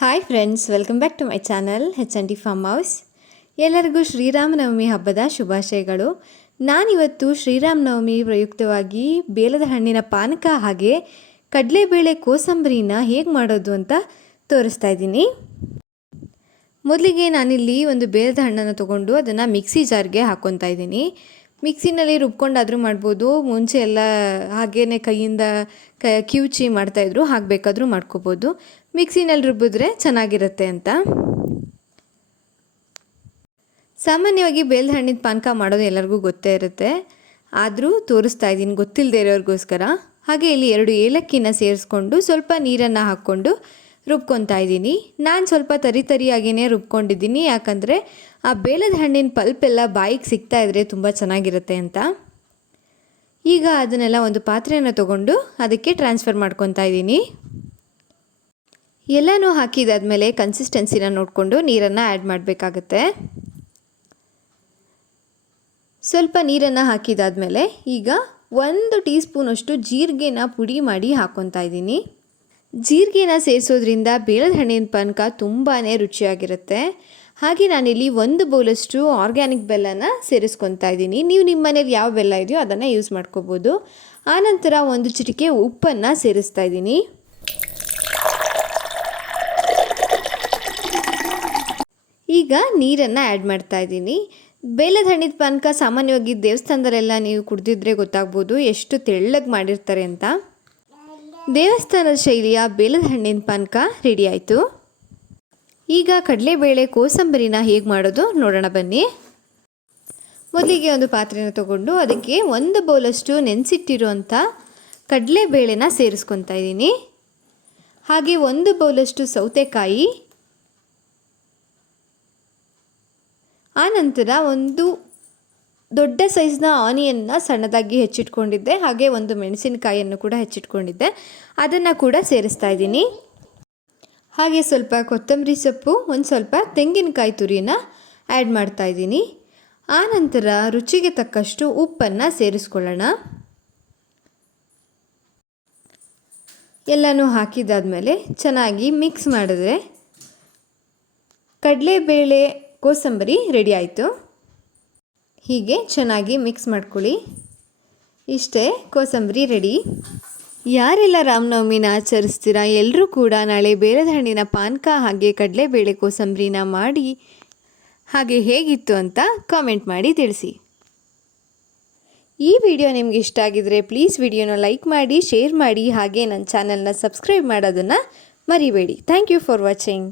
Hi friends, welcome back to my channel HNTfarmhouse. ಎಲ್ಲರಿಗೂ ಶ್ರೀರಾಮನವಮಿ ಹಬ್ಬದ ಶುಭಾಶಯಗಳು. ನಾನಿವತ್ತು ಶ್ರೀರಾಮನವಮಿ ಪ್ರಯುಕ್ತವಾಗಿ ಬೇಲದ ಹಣ್ಣಿನ ಪಾನಕ ಹಾಗೆ ಕಡಲೆಬೇಳೆ ಕೋಸಂಬರಿನ ಹೇಗೆ ಮಾಡೋದು ಅಂತ ತೋರಿಸ್ತಾ ಇದ್ದೀನಿ. ಮೊದಲಿಗೆ ನಾನಿಲ್ಲಿ ಒಂದು ಬೇಲದ ಹಣ್ಣನ್ನು ತೊಗೊಂಡು ಅದನ್ನು ಮಿಕ್ಸಿ ಜಾರ್ಗೆ ಹಾಕ್ಕೊತಾ ಇದ್ದೀನಿ. ಮಿಕ್ಸಿನಲ್ಲಿ ರುಬ್ಕೊಂಡಾದರೂ ಮಾಡ್ಬೋದು, ಮುಂಚೆ ಎಲ್ಲ ಹಾಗೇ ಕೈಯಿಂದ ಕಿವುಚಿ ಮಾಡ್ತಾಯಿದ್ರು, ಹಾಗೆ ಬೇಕಾದರೂ ಮಾಡ್ಕೋಬೋದು. ಮಿಕ್ಸಿನಲ್ಲಿ ರುಬ್ಬಿದ್ರೆ ಚೆನ್ನಾಗಿರುತ್ತೆ ಅಂತ. ಸಾಮಾನ್ಯವಾಗಿ ಬೇಲದ ಹಣ್ಣಿನ ಪಾನಕ ಮಾಡೋದು ಎಲ್ಲರಿಗೂ ಗೊತ್ತೇ ಇರುತ್ತೆ, ಆದರೂ ತೋರಿಸ್ತಾ ಇದ್ದೀನಿ ಗೊತ್ತಿಲ್ಲದೆ ಇರೋರಿಗೋಸ್ಕರ. ಹಾಗೆ ಇಲ್ಲಿ 2 ಏಲಕ್ಕಿನ ಸೇರಿಸ್ಕೊಂಡು ಸ್ವಲ್ಪ ನೀರನ್ನು ಹಾಕ್ಕೊಂಡು ರುಬ್ಕೊತಾ ಇದ್ದೀನಿ. ನಾನು ಸ್ವಲ್ಪ ತರಿಯಾಗಿಯೇ ರುಬ್ಕೊಂಡಿದ್ದೀನಿ, ಯಾಕಂದರೆ ಆ ಬೇಲದ ಹಣ್ಣಿನ ಪಲ್ಪೆಲ್ಲ ಬಾಯಿಗೆ ಸಿಗ್ತಾ ಇದ್ದರೆ ತುಂಬ ಚೆನ್ನಾಗಿರುತ್ತೆ ಅಂತ. ಈಗ ಅದನ್ನೆಲ್ಲ ಒಂದು ಪಾತ್ರೆಯನ್ನು ತೊಗೊಂಡು ಅದಕ್ಕೆ ಟ್ರಾನ್ಸ್ಫರ್ ಮಾಡ್ಕೊತಾ ಇದ್ದೀನಿ. ಎಲ್ಲನೂ ಹಾಕಿದಾದ್ಮೇಲೆ ಕನ್ಸಿಸ್ಟೆನ್ಸಿನ ನೋಡಿಕೊಂಡು ನೀರನ್ನು ಆ್ಯಡ್ ಮಾಡಬೇಕಾಗತ್ತೆ. ಸ್ವಲ್ಪ ನೀರನ್ನು ಹಾಕಿದಾದ್ಮೇಲೆ ಈಗ 1 ಟೀ ಸ್ಪೂನಷ್ಟು ಜೀರಿಗೆನ ಪುಡಿ ಮಾಡಿ ಹಾಕ್ಕೊತಾ ಇದ್ದೀನಿ. ಜೀರಿಗೆನ ಸೇರಿಸೋದ್ರಿಂದ ಬೇಲದ ಹಣ್ಣಿನ ಪಾನಕ ತುಂಬಾ ರುಚಿಯಾಗಿರುತ್ತೆ. ಹಾಗೆ ನಾನಿಲ್ಲಿ 1 ಬೌಲಷ್ಟು ಆರ್ಗ್ಯಾನಿಕ್ ಬೆಲ್ಲನ ಸೇರಿಸ್ಕೊತಾ ಇದ್ದೀನಿ. ನೀವು ನಿಮ್ಮ ಮನೇಲಿ ಯಾವ ಬೆಲ್ಲ ಇದೆಯೋ ಅದನ್ನು ಯೂಸ್ ಮಾಡ್ಕೋಬೋದು. ಆನಂತರ 1 ಚಿಟಿಕೆ ಉಪ್ಪನ್ನು ಸೇರಿಸ್ತಾ ಇದ್ದೀನಿ. ಈಗ ನೀರನ್ನು ಆ್ಯಡ್ ಮಾಡ್ತಾ ಇದ್ದೀನಿ. ಬೇಲದ ಹಣ್ಣಿನ ಪಾನಕ ಸಾಮಾನ್ಯವಾಗಿ ದೇವಸ್ಥಾನದಲ್ಲೆಲ್ಲ ನೀವು ಕುಡಿದಿದ್ರೆ ಗೊತ್ತಾಗ್ಬೋದು ಎಷ್ಟು ತೆಳ್ಳಗೆ ಮಾಡಿರ್ತಾರೆ ಅಂತ. ದೇವಸ್ಥಾನದ ಶೈಲಿಯ ಬೇಲದ ಹಣ್ಣಿನ ಪಾನಕ ರೆಡಿ ಆಯಿತು. ಈಗ ಕಡಲೆಬೇಳೆ ಕೋಸಂಬರಿನ ಹೇಗೆ ಮಾಡೋದು ನೋಡೋಣ ಬನ್ನಿ. ಮೊದಲಿಗೆ ಒಂದು ಪಾತ್ರೆನ ತಗೊಂಡು ಅದಕ್ಕೆ 1 ಬೌಲಷ್ಟು ನೆನೆಸಿಟ್ಟಿರುವಂಥ ಕಡಲೆಬೇಳೆನ ಸೇರಿಸ್ಕೊತಾ ಇದ್ದೀನಿ. ಹಾಗೆ 1 ಬೌಲಷ್ಟು ಸೌತೆಕಾಯಿ, ಆನಂತರ 1 ದೊಡ್ಡ ಸೈಜ್ನ ಆನಿಯನ್ನ ಸಣ್ಣದಾಗಿ ಹೆಚ್ಚಿಟ್ಕೊಂಡಿದ್ದೆ, ಹಾಗೆ 1 ಮೆಣಸಿನಕಾಯಿಯನ್ನು ಕೂಡ ಹೆಚ್ಚಿಟ್ಕೊಂಡಿದ್ದೆ, ಅದನ್ನು ಕೂಡ ಸೇರಿಸ್ತಾ ಇದ್ದೀನಿ. ಹಾಗೆ ಸ್ವಲ್ಪ ಕೊತ್ತಂಬರಿ ಸೊಪ್ಪು, ಒಂದು ಸ್ವಲ್ಪ ತೆಂಗಿನಕಾಯಿ ತುರಿನ ಆ್ಯಡ್ ಮಾಡ್ತಾ ಇದ್ದೀನಿ. ಆನಂತರ ರುಚಿಗೆ ತಕ್ಕಷ್ಟು ಉಪ್ಪನ್ನು ಸೇರಿಸ್ಕೊಳ್ಳೋಣ. ಎಲ್ಲನೂ ಹಾಕಿದಾದ್ಮೇಲೆ ಚೆನ್ನಾಗಿ ಮಿಕ್ಸ್ ಮಾಡಿದ್ರೆ ಕಡಲೆಬೇಳೆ ಕೋಸಂಬರಿ ರೆಡಿ ಆಯಿತು. ಹೀಗೆ ಚೆನ್ನಾಗಿ ಮಿಕ್ಸ್ ಮಾಡ್ಕೊಳ್ಳಿ. ಇಷ್ಟೇ, ಕೋಸಂಬರಿ ರೆಡಿ. ಯಾರೆಲ್ಲ ರಾಮನವಮಿನ ಆಚರಿಸ್ತೀರಾ ಎಲ್ಲರೂ ಕೂಡ ನಾಳೆ ಬೇಲದ ಹಣ್ಣಿನ ಪಾನಕ ಹಾಗೆ ಕಡಲೆಬೇಳೆ ಕೋಸಂಬರಿನ ಮಾಡಿ ಹಾಗೆ ಹೇಗಿತ್ತು ಅಂತ ಕಾಮೆಂಟ್ ಮಾಡಿ ತಿಳಿಸಿ. ಈ ವಿಡಿಯೋ ನಿಮ್ಗೆ ಇಷ್ಟ ಆಗಿದ್ರೆ ಪ್ಲೀಸ್ ವಿಡಿಯೋನ ಲೈಕ್ ಮಾಡಿ, ಶೇರ್ ಮಾಡಿ, ಹಾಗೆ ನನ್ನ ಚಾನಲ್ನ ಸಬ್ಸ್ಕ್ರೈಬ್ ಮಾಡೋದನ್ನು ಮರಿಬೇಡಿ. Thank you for watching.